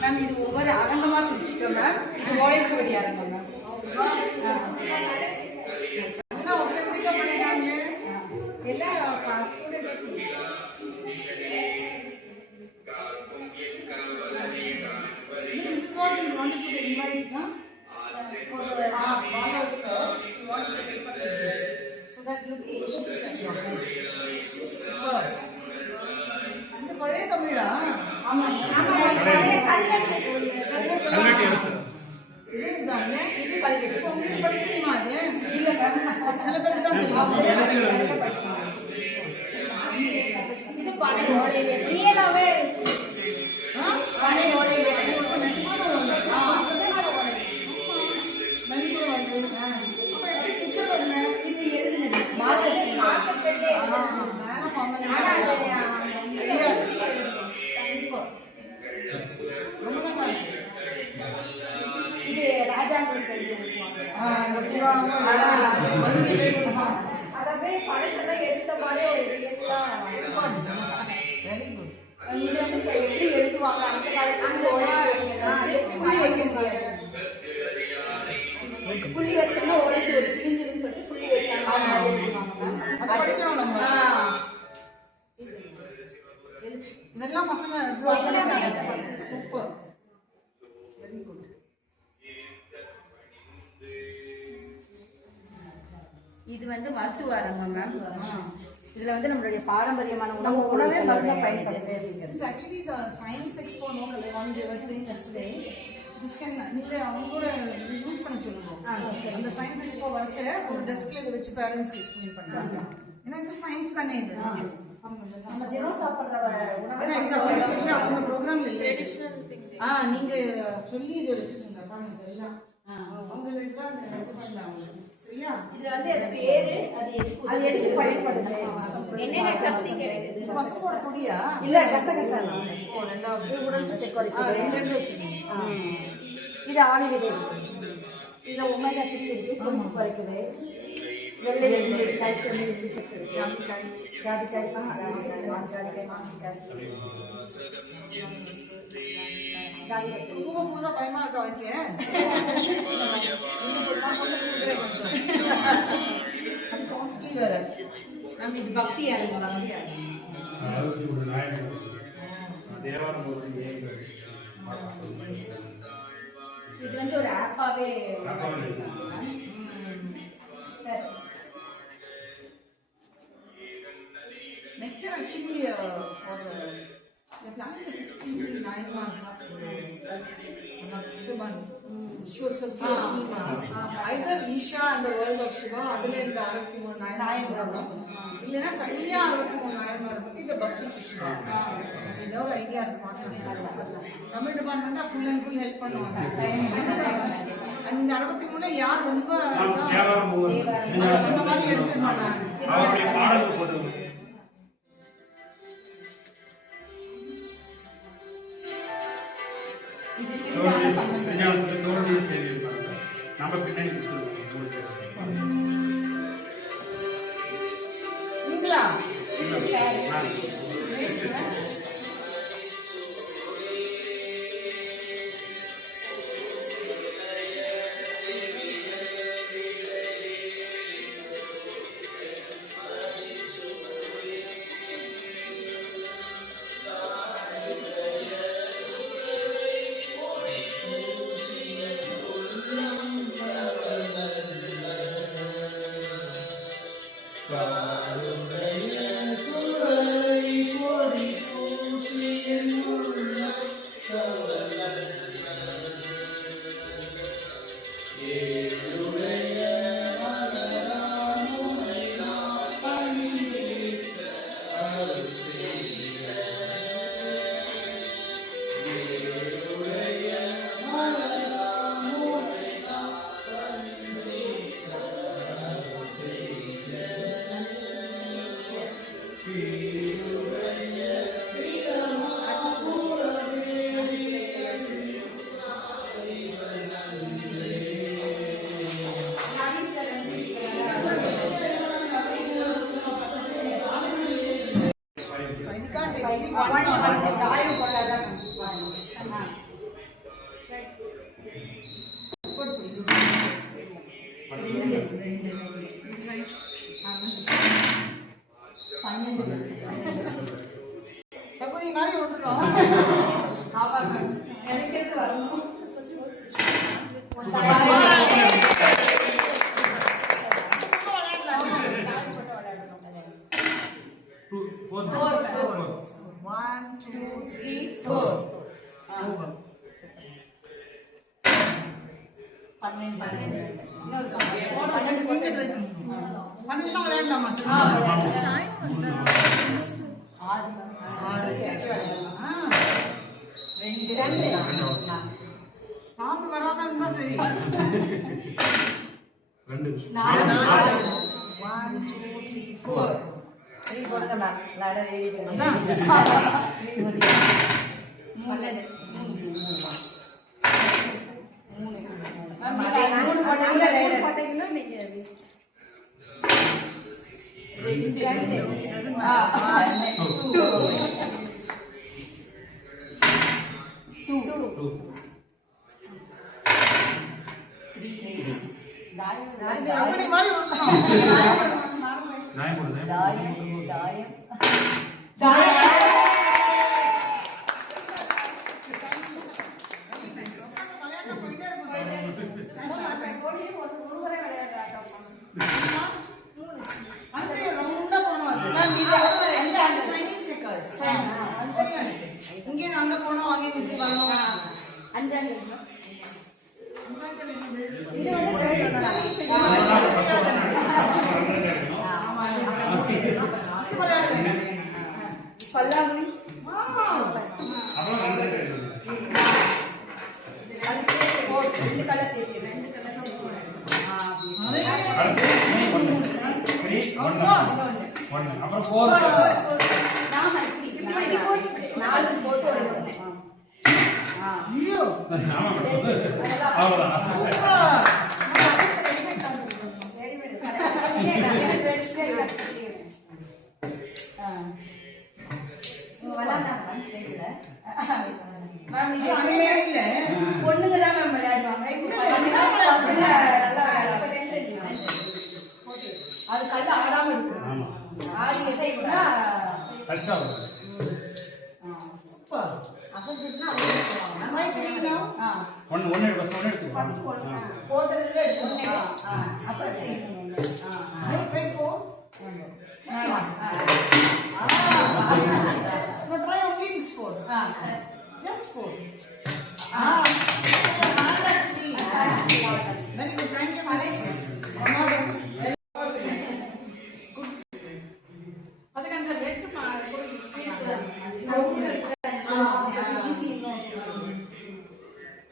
Ma'am இது ஒவ்வொரு அரங்கமா பிரிச்சுட்டோம் மேம். இது ஓலைச்சுவடி அரங்கம் மேம். பழைய தமிழா? இது ராஜாங்க அதாவது பழசெல்லாம் எடுத்த மாதிரி ஒரு இது வந்து எப்படி எழுதுவாங்க அந்த காலத்துல புள்ளி வைக்க முடியாது. புள்ளி வச்சோம்னா உடச்சு ஒரு கிழிஞ்சிருன்னு சொல்லிட்டு புள்ளி வைக்காங்க. இதெல்லாம் பசங்க சூப்பர், வெரி குட். இது வந்து மருத்துவ அரங்கம் மேம். இதுல வந்து நம்மளுடைய பாரம்பரியமான உணவே மருந்தா பயன்படுது. Actually the science expo no one day was saying yesterday this can நீங்க அவங்க கூட யூஸ் பண்ண சொல்லுங்க. அந்த சயின்ஸ் எக்ஸ்போ வச்ச ஒரு டெஸ்க்ல இத வச்சு பேரண்ட்ஸ்க்கு எக்ஸ்பிளைன் பண்றாங்க. ஏன்னா இது சயின்ஸ் தானே இது. நம்ம தினம் சாப்பிடுற உணவு அவங்க ப்ரோக்ராம்ல இல்ல ட்ரெடிஷனல் திங். நீங்க சொல்லி இத வெச்சுங்க பாருங்க இதெல்லாம். அவங்களுக்கு தான் பண்ணலாம். சரியா? இது வந்து பேரு அது எதுக்கு பயன்படுது? என்னென்ன சக்தி கிடைக்குது? பசுவோட பொடியா? இல்ல கசகசா. ஓ ரெண்டாவது உடல் சத்தை குறைக்குது. ரெண்டு வெச்சுங்க. இது ஆளி விதை. இது ஒமேகா 3 இருக்கு. கொழுப்பு குறைக்குது. வெள்ளை எள்ளு, கால்சியம் இருக்கு, சத்து, ஜாதிக்காய், மாசிக்காய். பூரா பயமா இருக்கா வைக்க? காஸ்ட்லி வேற. நம்ம இது பக்தி அரங்கம். பக்தி அரங்கம். இது வந்து ஒரு ஆப்பாவே next year actually for the planning is 16 to 9 months sure so theme either Isha and the world of Shiva adile inda 63000 varum illana thaniya 63000 பத்தி இந்த பக்தி கிருஷ்ணா இத ஒரு ஐடியா இருக்கு பார்க்கலாம். தமிழ் டிபார்ட்மென்ட் தான் ஃபுல் அண்ட் ஃபுல் ஹெல்ப் பண்ணுவாங்க. அந்த 63 யார் ரொம்ப அந்த மாதிரி எடுத்துட்டாங்க. அவங்களே பாடல் போடுவாங்க. நம்ம பின்னாடி நீங்களா only One, one. தாயம் போட்டாதான் சகுனி மாதிரி விட்டுறோம். எனக்கு எது வரணும் One, two, three, four. Over. 12. நீங்க try பண்ணுங்க. 12 விளையாடலாமா? 6. பாம்பு வராம இருந்தா சரி. 2 4. 1, 2, 3, 4. சகுனி மாதிரி விட்டுறோம். நாயம் போடுங்க. இங்கே அங்க போனோம் அங்கே நிறுத்தி வரணும். அஞ்சாங்க பல்லாங்குழி ரெண்டு கலர் சேர்த்து அப்புறம் 4 நாலு போட்டு ஐயோ அவ்வளவுதான். மேம் இது அங்கே இல்ல பொண்ணுங்க தான் மேம் விளையாடுவாங்க. பசங்க நல்லா விளையாடுவாங்க. அது கல்ல ஆடாம இருக்கும். ஆமா. ஆடி எசைனா டச் ஆகும். சூப்பர். அசைஞ்சிட்டுனா Am I free now? ஒன்னு ஃபர்ஸ்ட் ஒன்னு எடுத்து ஃபர்ஸ்ட் போட்டதுல எடுக்கணும். அப்புறம் I try 4. No, try only this 4. Just 4. Very good. Thank you, Miss. ಅದಕ್ಕಂತ ರೆಡ್ ಈಸಿ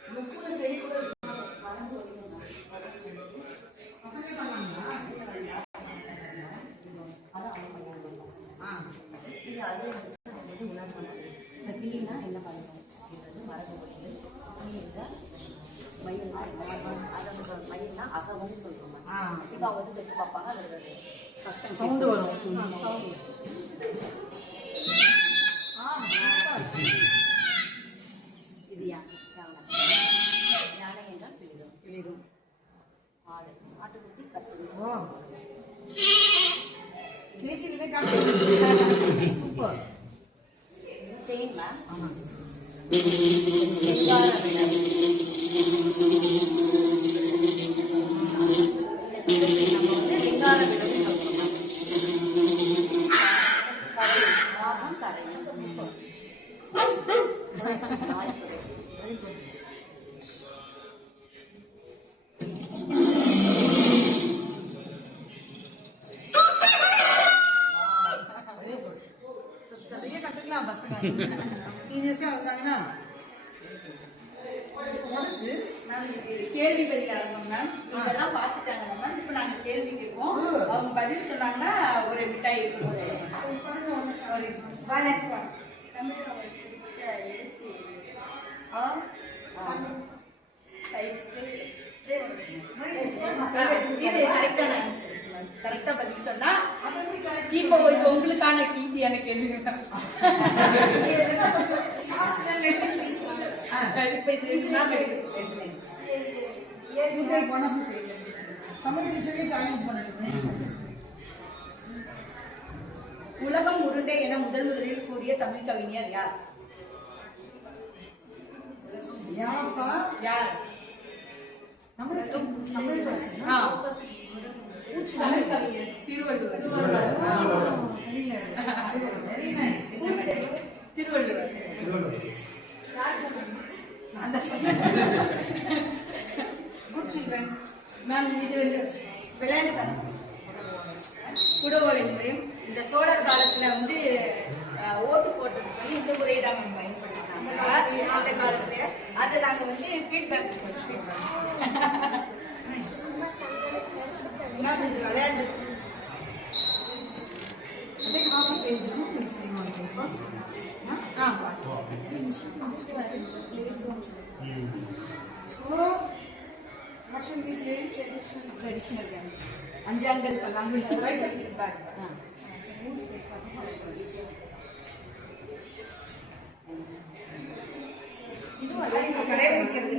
ನಮ್ಮ ಸ್ಕೂಲ್ ಸರಿ ಕೂಡ சவுண்ட் வரும். இது யானை என்றால் பிளிரும் ஆடு ஆட்டுக்குட்டி கத்துரும் கேஜிலே காட்டு சூப்பர். தேன்மா நிறைய கத்துக்கலாம் பசங்க சீரியஸா இருந்தாங்கன்னா. What is this? கேள்வி பதில் ஆரம்பம் மேம். இதெல்லாம் பார்த்துட்டாங்க மேம். இப்போ நாங்க கேள்வி கேட்போம். அவங்க பதில் சொன்னாங்கன்னா ஒரு மிட்டாய் வணக்கம். தமிழ் உங்களுக்கு பிடிச்ச எழுத்து இது கரெக்டான ஆன்சர். கரெக்டா பதில் சொன்னா இப்போ இது உங்களுக்கான ஈஸியான கேள்வி. இப்ப இது நான் எடுத்துக்கிறேன். தமிழ் டீச்சரே சேலஞ்ச் பண்ணட்டுமே. உலகம் உருண்டை என முதலில் கூறிய தமிழ் கவிஞர் யார்? யாப்பா யார்? தமிழ் ஆ. தமிழ் கவிஞர் திருவள்ளுவர். Very nice. திருவள்ளுவர். அந்த குட் சில்ட்ரன். மேம் இது வந்து விளையாண்டு குடவோலை முறையும் இந்த சோழர் காலத்துல வந்து ஓட்டு போட்டதுக்கு வந்து இந்த முறையை தான் நம்ம பயன்படுத்தினாங்க அந்த காலத்துல. அதை நாங்க வந்து ஃபீட்பேக் மேம் இது விளையாண்டு Take half a page, no? We'll see one paper. Hello. What shall we play? Traditional game. அஞ்சாங்கல் பல்லாங்குழி. Write the feedback. இது கடையில் வைக்கிறது